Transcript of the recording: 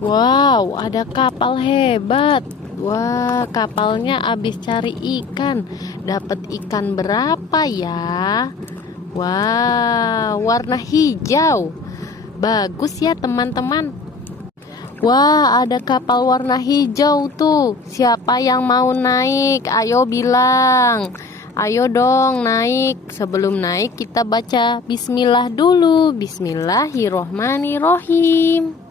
Wow, ada kapal hebat. Wah, kapalnya habis cari ikan. Dapat ikan berapa ya? Wah, warna hijau. Bagus ya, teman-teman. Wah, ada kapal warna hijau tuh. Siapa yang mau naik? Ayo bilang. Ayo dong naik. Sebelum naik kita baca bismillah dulu. Bismillahirrohmanirrohim.